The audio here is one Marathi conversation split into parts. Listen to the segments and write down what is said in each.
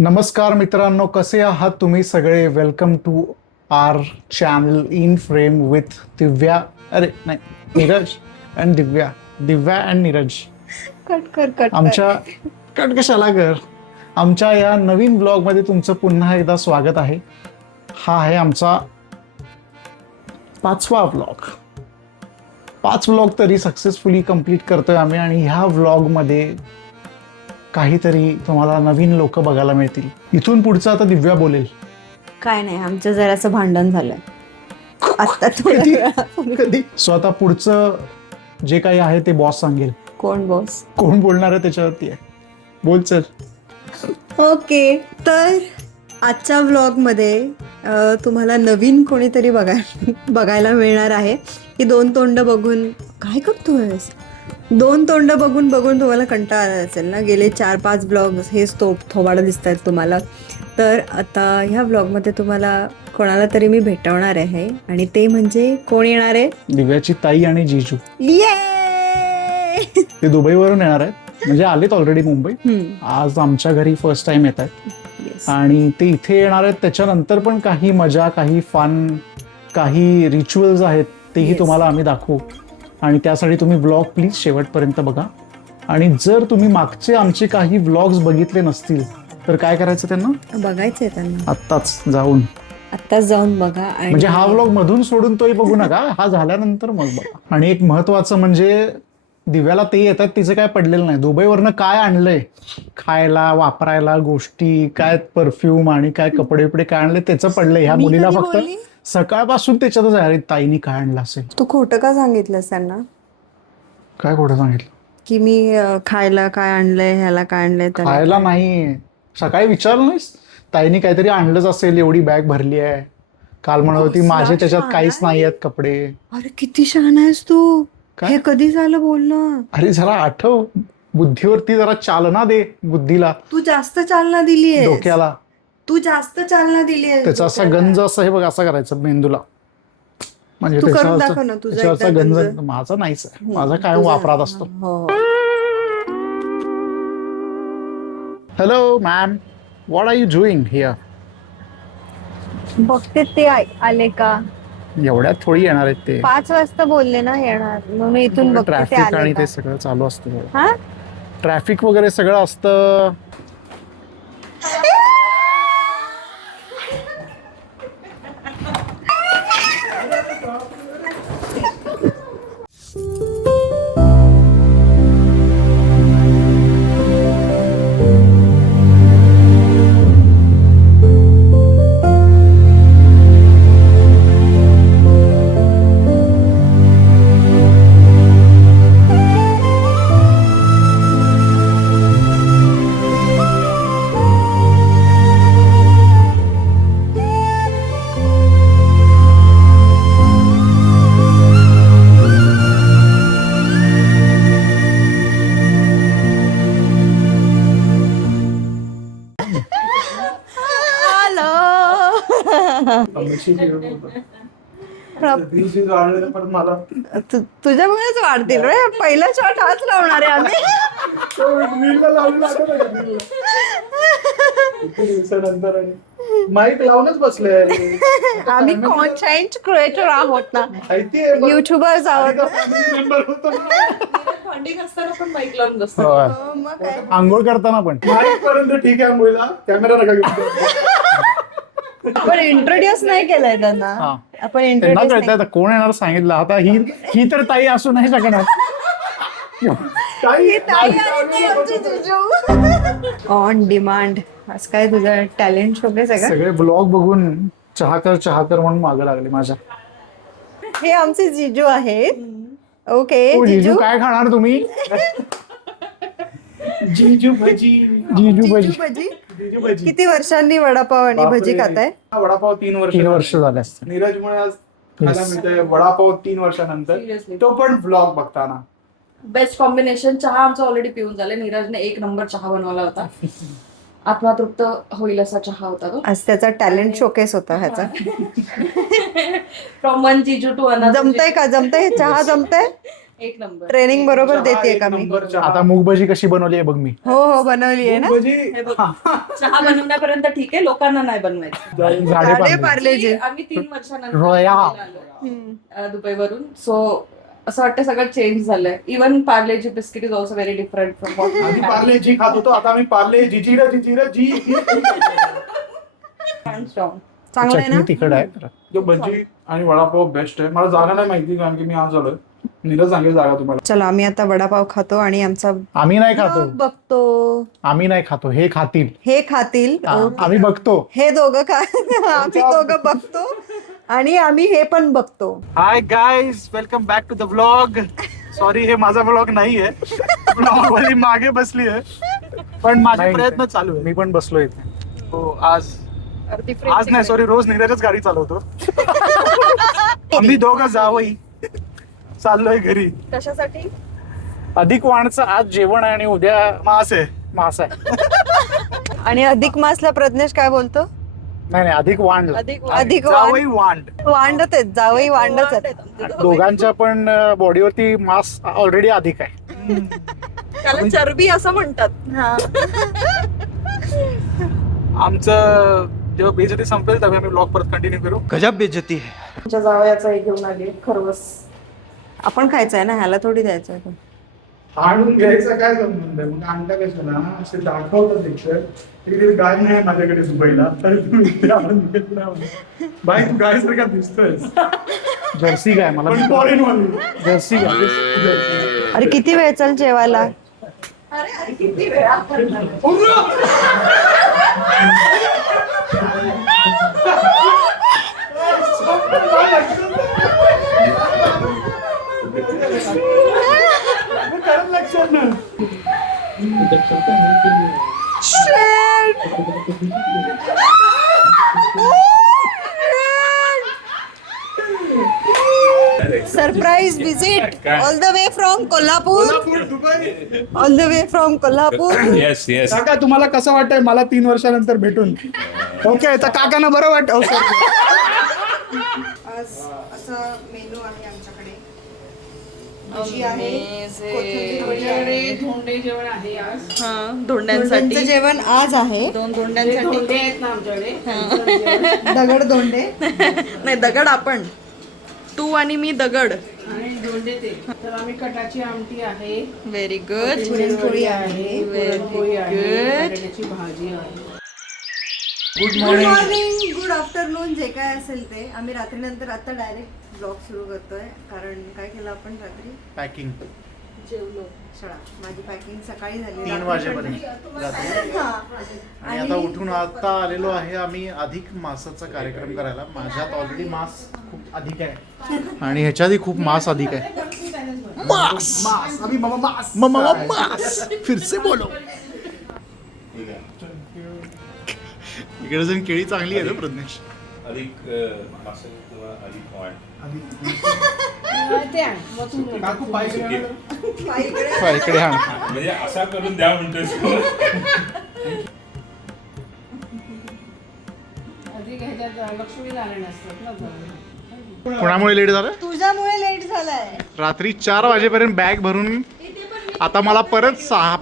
नमस्कार मित्रांनो, कसे आहात तुम्ही सगळे. Welcome to our channel in frame with Divya. अरे नाही, Neeraj and Divya. Divya and Neeraj. Cut आमच्या कट कशाला कर. आमच्या या नवीन ब्लॉग मध्ये तुमचं पुन्हा एकदा स्वागत आहे. हा आहे आमचा 5वा ब्लॉग. 5 ब्लॉग तरी सक्सेसफुली कंप्लीट करतोय आम्ही, आणि ह्या ब्लॉग मध्ये काहीतरी तुम्हाला नवीन लोक बघायला मिळतील. इथून पुढचं आता दिव्या बोलेल. काय नाही, आमचं जरासं भांडण झालंय आता. कधी सो आता पुढचं जे काही आहे ते बॉस सांगेल. कोण बॉस? कोण बोलणार आहे त्याच्यावरती आहे. बोल चल. ओके, तर आजच्या व्लॉग मध्ये तुम्हाला नवीन कोणीतरी बघायला मिळणार आहे. की दोन तोंड बघून काय करतोयस, दोन तोंड बघून बघून तुम्हाला कंटाळा आला असेल ना. गेले 4-5 ब्लॉग हेच थोबाडं दिसत आहेत तुम्हाला. तर आता ह्या ब्लॉगमध्ये तुम्हाला कोणाला तरी मी भेटवणार आहे, आणि ते म्हणजे कोण येणार आहे? दिव्याची ताई आणि जीजू. ये ते दुबईवरून येणार आहेत, म्हणजे आलेत ऑलरेडी मुंबई. आज आमच्या घरी फर्स्ट टाइम येत आहेत, आणि ते इथे येणार आहेत. त्याच्यानंतर पण काही मजा, काही फन, काही रिच्युअल्स आहेत, तेही तुम्हाला आम्ही दाखवू. आणि त्यासाठी तुम्ही ब्लॉग प्लीज शेवटपर्यंत बघा. आणि जर तुम्ही मागचे आमचे काही व्लॉग्स बघितले नसतील तर काय करायचं, त्यांना बघायचंय, त्यांना आत्ताच जाऊन बघा. म्हणजे हा व्लॉग मधून सोडून तोही बघू नका, हा झाल्यानंतर मग बघा. आणि एक महत्वाचं म्हणजे दिव्याला ते येतात, तिचं काय पडलेलं नाही. दुबईवरनं काय आणलंय खायला वापरायला गोष्टी, काय परफ्यूम आणि काय कपडे बिपडे काय आणले त्याचं पडलंय. ह्या मुलीला फक्त सकाळपासून त्याच्यातच आहे. अरे ताईनी काय आणलं असेल. तू खोटं का सांगितलंस त्यांना? काय खोटं सांगितलं? की मी खायला काय आणलंय, ह्याला काय आणलंय. खायला नाही, सकाळी विचारलं नाहीस? ताईनी काहीतरी आणलंच असेल, एवढी बॅग भरली आहे. काल म्हणत होती माझे त्याच्यात काहीच नाही आहेत कपडे. अरे किती शहाणा आहेस तू. हे कधी झालं बोलणं? अरे जरा आठव, बुद्धीवरती जरा चालना दे बुद्धीला. तू जास्त चालना दिलीये डोक्याला. तू जास्त चालना दिलीये. त्याचा असा गंज असं हे बघ, असं करायचं मेंदूला. म्हणजे तू करून दाखव ना तुझा त्याच्यावरचा गंज. माझा नाहीच आहे, माझा काय वापरात असतो. Hello ma'am, what are you doing here? बघते ते आले का. एवढ्यात थोडी येणार आहेत ते. 5 वाजता बोलले ना येणार, मग मी इथून बघते ते ट्रॅफिक आले आणि का. ते सगळं चालू असतं. हा, ट्रॅफिक वगैरे सगळं असतं. तुझ्यामुळेच वाढतील रे. पहिला शॉट हाच लावणार आहे आम्ही. माईक लावूनच बसले. आम्ही कॉन्टेंट क्रिएटर आहोत ना, युट्यूबर्स आहोत. आंघोळ करताना पण ठीक आहे. आंघोळीला कॅमेरा आपण इंट्रोड्यूस नाही केलंय त्यांना. आपण इंट्रोड्यूस कळतंय कोण येणार सांगितलं. आता ही तर ताई असू नाही शकणार. On demand. आज काय तुझं टॅलेंट शोकेस आहे का? सगळे ब्लॉग बघून चहा कर म्हणून मागे लागले माझ्या. हे आमचे जिजू आहेत. ओके, जिजू काय खाणार तुम्ही? जिजू भजी. किती वर्षांनी वडापाव आणि भजी खाताय? वडापाव 3 वर्ष झाले असते. नीरजमुळे आज खायला मिळतंय वडापाव 3 वर्षानंतर, तो पण ब्लॉग बघताना. Best combination. चहा आमचा ऑलरेडी पिऊन झालाय. नीरजने 1 नंबर चहा बनवला होता. आत्मातृप्त होईल असा चहा होता तो. आज त्याचा टॅलेंट शोकेस होता ह्याचा. फ्रॉम वन जिजू टू अनदर. जमतंय का? जमतंय चहा? जमतंय एक नंबर. ट्रेनिंग बरोबर चहा देते एक का मी? नंबर चहा. आता मूगभजी कशी बनवली आहे बघ मी. हो बनवली आहे ना. भजी हे बघ, चहा बनवण्यापर्यंत ठीक आहे, लोकांना नाही बनवायचं. झाडे झाडे पारले. पार्लेजी. आम्ही 3 वर्षानंतर रोया. आलो, दुबईवरून. सो असं वाटतं सगळं चेंज झालंय. Even Parle-G biscuit is also very different from आधी पार्ले जी खात होतो, आता आम्ही पार्ले जिजीरा जी. चांगलं आहे ना. चटणी तिखट आहे जरा. जो भजी आणि वडापाव बेस्ट आहे. मला जागा नाही माहिती कारण की मी आज आलोय. नीरज सांगेल जागा तुम्हाला. चला आम्ही आता वडापाव खातो आणि आमचा आम्ही नाही खातो. vlog बघतो. आम्ही नाही खातो, हे खातील. हे खातील. आम्ही बघतो. हे दोघं आम्ही दोघं बघतो आणि आम्ही हे पण बघतो. Hi guys, welcome back to the vlog. Sorry, हे माझा व्लॉग नाही आहे. व्लॉग वाली मागे बसली आहे, पण माझे नाही, प्रयत्न चालू आहे. मी पण बसलो इथे. हो, आज नाही, सॉरी, रोज नीरजच गाडी चालवतो. आम्ही दोघं जावई चाललोय घरी. कशासाठी? अधिक वाणचं आज जेवण आहे आणि उद्या मास आहे. मास आहे. आणि अधिक मासला प्रज्ञेश काय बोलतो? नाही अधिक वाणला. अधिक जावई वांड. वांडत आहेत, जावई वांडच आहेत. दोघांच्या पण बॉडीवरती मास ऑलरेडी अधिक आहे. त्याला चरबी असं म्हणतात. आमचं जेव्हा बेइज्जती संपेल तेव्हा आम्ही ब्लॉग परत कंटिन्यू करू. गजब बेइज्जती आहे. तुमच्या जावयाचा हे घेऊन आली खरवस. आपण खायचं आहे ना, ह्याला थोडी द्यायचं आहे. आणून घ्यायचा काय संबंध आहे? मग आणता कशाला? असे दाखवतात एकतर. इकडे गाय नाही माझ्याकडे दुबईला, तर तू इथे आणून घेतला. बाई, तू गाय सारखा दिसतोय. जर्सी काय मला पण फॉरेन वाली. जर्सी काय. अरे किती वेळ चल जेवायला. अरे किती वेळा लक्षात नाही. Surprise visit all the way from Kolhapur. Dubai. All the way from Kolhapur. Yes yes काका, तुम्हाला कसं वाटतंय मला 3 वर्षानंतर भेटून? ओके, तर काकांना बरं वाटत. आज असा मेनू आहे आमच्याकडे. भजी आहे, कोथिंबीर वडी आहे. धोंडे जेवण आहे आज. धोंड्यांचं धोंड्यांसाठी जेवण आज आहे. 2 धोंड्यांसाठी आहेत ना आमच्याकडे. दगड धोंडे. नाही, दगड आपण, तू आणि मी दगड. आणि धोंडे ते. तर आम्ही कटाची आमटी आहे, व्हेरी गुड. पुरणपोळी आहे. पुरणपोळी आहे, good. बटाट्याची भाजी आहे. Good good morning. Morning, good afternoon, जे काय असेल ते. आम्ही रात्रीनंतर आता डायरेक्ट ब्लॉग सुरू करतोय. कारण काय केलं आपण रात्री? पॅकिंग जेवलो. शाळा माझी पॅकिंग सकाळी झाली 3 वाजेपर्यंत रात्री. हा. आणि आता उठून आता आलेलो आहे आम्ही अधिक मासाचा कार्यक्रम करायला. माझ्यात ऑलरेडी मास खूप अधिक आहे आणि ह्याच्या आधी खूप मास अधिक आहे. मास. आम्ही मास. मास फिरसे बोलो. इकडे जण केळी चांगली आहे ना प्रज्ञेश. अधिक मासे किंवा अधिक वाण. ते आहे. मग तू काकू पाहिजे इकडे हा म्हणजे असा करून द्या म्हणतोस. अधिक ह्याच्यात लक्ष्मी नारायण असतात ना. कोणामुळे लेट झालं? तुझ्यामुळे लेट झालाय. रात्री 4 वाजेपर्यंत बॅग भरून आता मला परत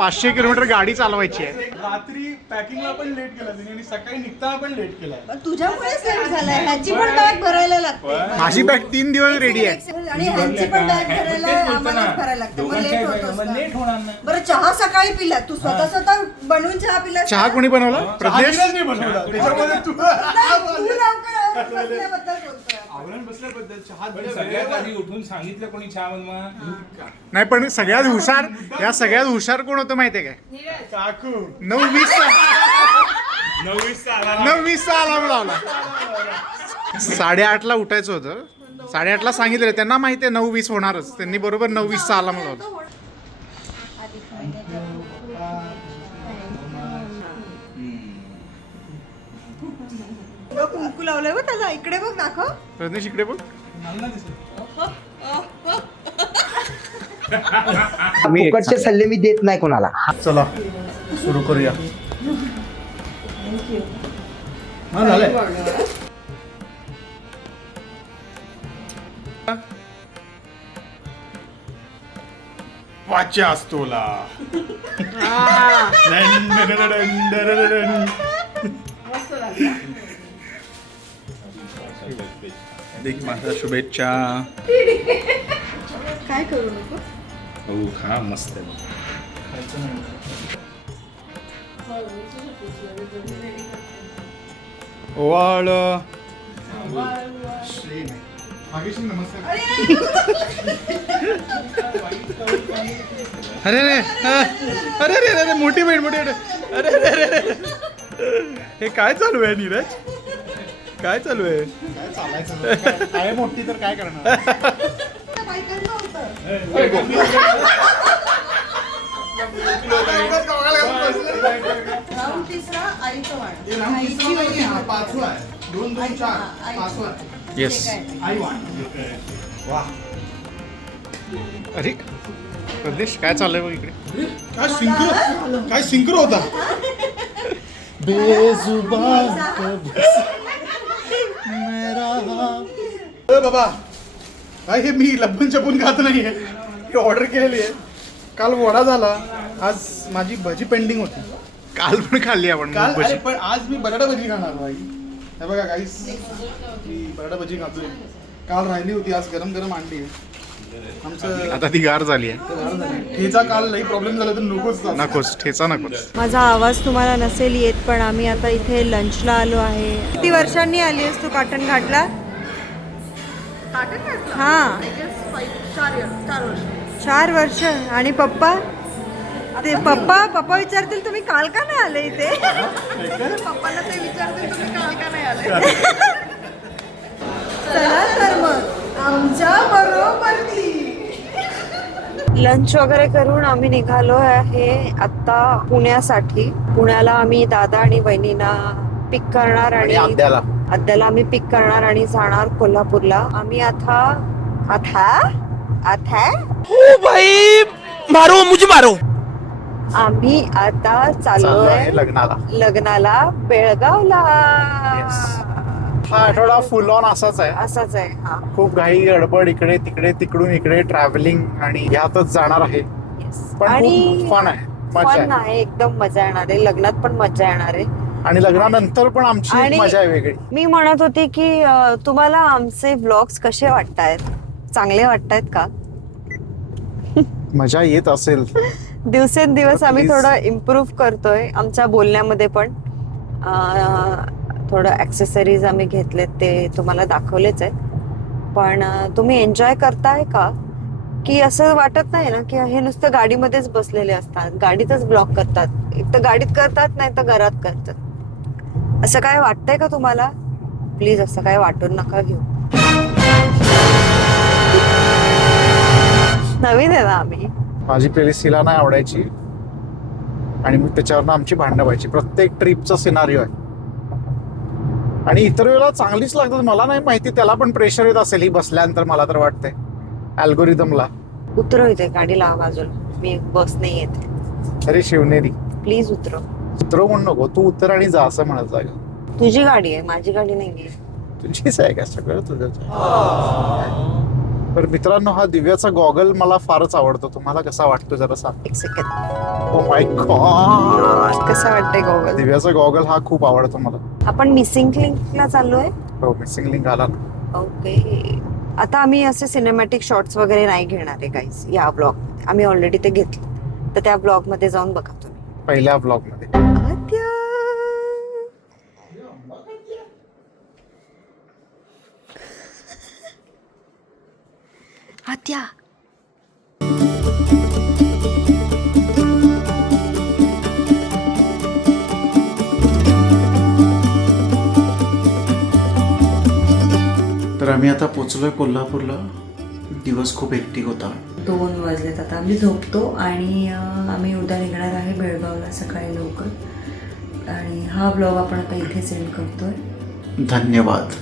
500 किलोमीटर गाडी चालवायची आहे. रात्री पॅकिंगला पण लेट केला तिने आणि सकाळी निघताना पण लेट केलाय. पण तुझ्यामुळेच लेट झालाय. ह्याची पण बॅग भरायला लागते. माझी बॅग 3 दिवस रेडी आहे. आणि ह्यांची पण बॅग भरायला आम्हालाच भरायला लागते. मग लेट होतो. बरं, चहा सकाळी पिला तू? स्वतः बनवून चहा पिला? चहा कोणी बनवला? प्रज्ञेश. नाही बनवला. त्याच्यामध्ये तू तू लवकर बसल्याबद्दल बोलतोय. आवरण बसल्याबद्दल चहा पण सगळ्यात आधी उठून सांगितलं कोणी चहा बनवा. नाही पण सगळ्यात हुशार, या सगळ्यात हुशार कोण होतं माहितीये काय? काकू 9:20 9:20 9:20 अलार्म लावला. 8:30ला उठायचं होतं. 8:30ला सांगितलं, त्यांना माहिती आहे 9:20 होणारच. त्यांनी बरोबर 9:20 अलार्म लावला. कुंकू लावलंय बघ त्याला. इकडे बघ, दाखव. प्रज्ञेश इकडे बघ. फुकटचे सल्ले मी देत नाही कोणाला. चला सुरू करूया. हा झालंय. बाप्पाच्या असतोला. मस्त लागला. देख माझ्या शुभेच्छा. काय करू नको हो खा मस्त आहे. ओवाळ. अरे रे अरे रे अरे मोठी बहीण मोठी बहीण. अरे अरे अरे हे काय चालू आहे नीरज? काय चालू आहे? काय मोठी तर काय करणार. येस. अरे प्रदेश काय चाललंय बघ इकडे. काय सिंक्रो होता. बाबा काय हे मी लपून छपून खात नाहीये. ही ऑर्डर केलेली आहे. काल वडा झाला. आज माझी भजी पेंडिंग होती. काल पण खाल्ली आपण काल. अरे पण आज मी बटाटा भजी खाणार भाई. हे बघा गाईस मी बटाटा भजी खातोय. काल राहिली होती आज गरम गरम आणली. आमचं आता ती गार झाली आहे. ठेचा काल लई प्रॉब्लेम झाला तर नकोच ठेचा नकोच. माझा आवाज तुम्हाला नसेल येत पण आम्ही आता इथे लंचला आलो आहे. किती वर्षांनी आली आहेस तू काटन घाटला? हा 4 वर्ष. आणि पप्पा ते पप्पा विचारतील तुम्ही काल का नाही आले इथे. पप्पाला ते विचारतील तुम्ही काल का नाही आले. चला तर मग आमच्या बरोबर लंच वगैरे करून आम्ही निघालो आहे आता पुण्यासाठी. पुण्याला आम्ही दादा आणि बहिणीला पिक करणार आणि अद्याला आम्ही पिक करणार आणि जाणार कोल्हापूरला. आम्ही आम्ही आता चाललोय लग्नाला बेळगावला. हा आठवडा फुल ऑन असाच आहे. असाच आहे. हा खूप घाई गडबड इकडे तिकडे तिकडून इकडे ट्रॅव्हलिंग आणि ह्यातच जाणार आहे. पण आणि फन आहे. मजा फन आहे. आहे एकदम मजा येणार आहे. लग्नात पण मजा येणार आहे. आणि लग्नानंतर पण आमची आणि मजा आहे वेगळी. मी म्हणत होती की तुम्हाला आमचे व्लॉग्स कसे वाटतायत? चांगले वाटतायत का? मजा येत असेल. दिवसेंदिवस आम्ही Please. थोडं इम्प्रूव्ह करतोय आमच्या बोलण्यामध्ये पण. थोडं ॲक्सेसरीज आम्ही घेतलेत ते तुम्हाला दाखवलेच आहेत. पण तुम्ही एन्जॉय करताय का? की असं वाटत नाही ना की हे नुसतं गाडीमध्येच बसलेले असतात, गाडीतच ब्लॉग करतात, एक तर गाडीत करतात नाही तर घरात करतात. असं काय वाटतंय का तुम्हाला? प्लीज असं काय वाटून नका घेऊ. नवीन आहे ना आम्ही. माझी प्लेलिस्ट हिला नाही आवडायची आणि मग त्याच्यावरनं आमची भांडणं व्हायची. प्रत्येक ट्रिपचा सिनारिओ आहे. आणि इतर वेळेला चांगलीच लागतात. मला नाही माहिती त्याला पण प्रेशर येत असेल ही बसल्यानंतर. मला तर वाटतंय अल्गोरिदमला. उतरव इथे गाडीला बाजूला. मी बस नाही येते. अरे शिवनेरी प्लीज उतरव. उतरव म्हणू नको. तू उतर आणि जा असं म्हणत जागा. तुझी गाडी आहे, माझी गाडी नाहीये. तुझीच आहे का? सगळं तुझंच. तर मित्रांनो हा दिव्याचा गॉगल मला फारच आवडतो. तुम्हाला कसा वाटतो जरा सांग. एक सेकंड. Oh my God. कसा वाटतंय गॉगल? दिव्याचा गॉगल हा खूप आवडतो मला. आपण मिसिंग लिंकला चाललोय. हो मिसिंग लिंक आला ना. ओके. आता आम्ही असे सिनेमॅटिक शॉर्ट्स वगैरे नाही घेणार आहे गाईज या ब्लॉग मध्ये. आम्ही ऑलरेडी ते घेतले. तर त्या ब्लॉग मध्ये जाऊन बघा तुम्ही. पहिल्या ब्लॉग मध्ये. आत्या. तर आम्ही आता पोचलोय कोल्हापूरला. दिवस खूप हेक्टिक होता. 2 वाजलेत आता. आम्ही झोपतो आणि आम्ही उद्या निघणार आहे बेळगावला सकाळी लवकर. आणि हा ब्लॉग आपण आता इथे सेंड करतोय. धन्यवाद.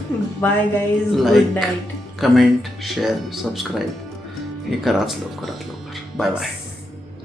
Bye guys. Good like, night. Comment, share, subscribe हे कराच लवकरात लवकर. Bye bye.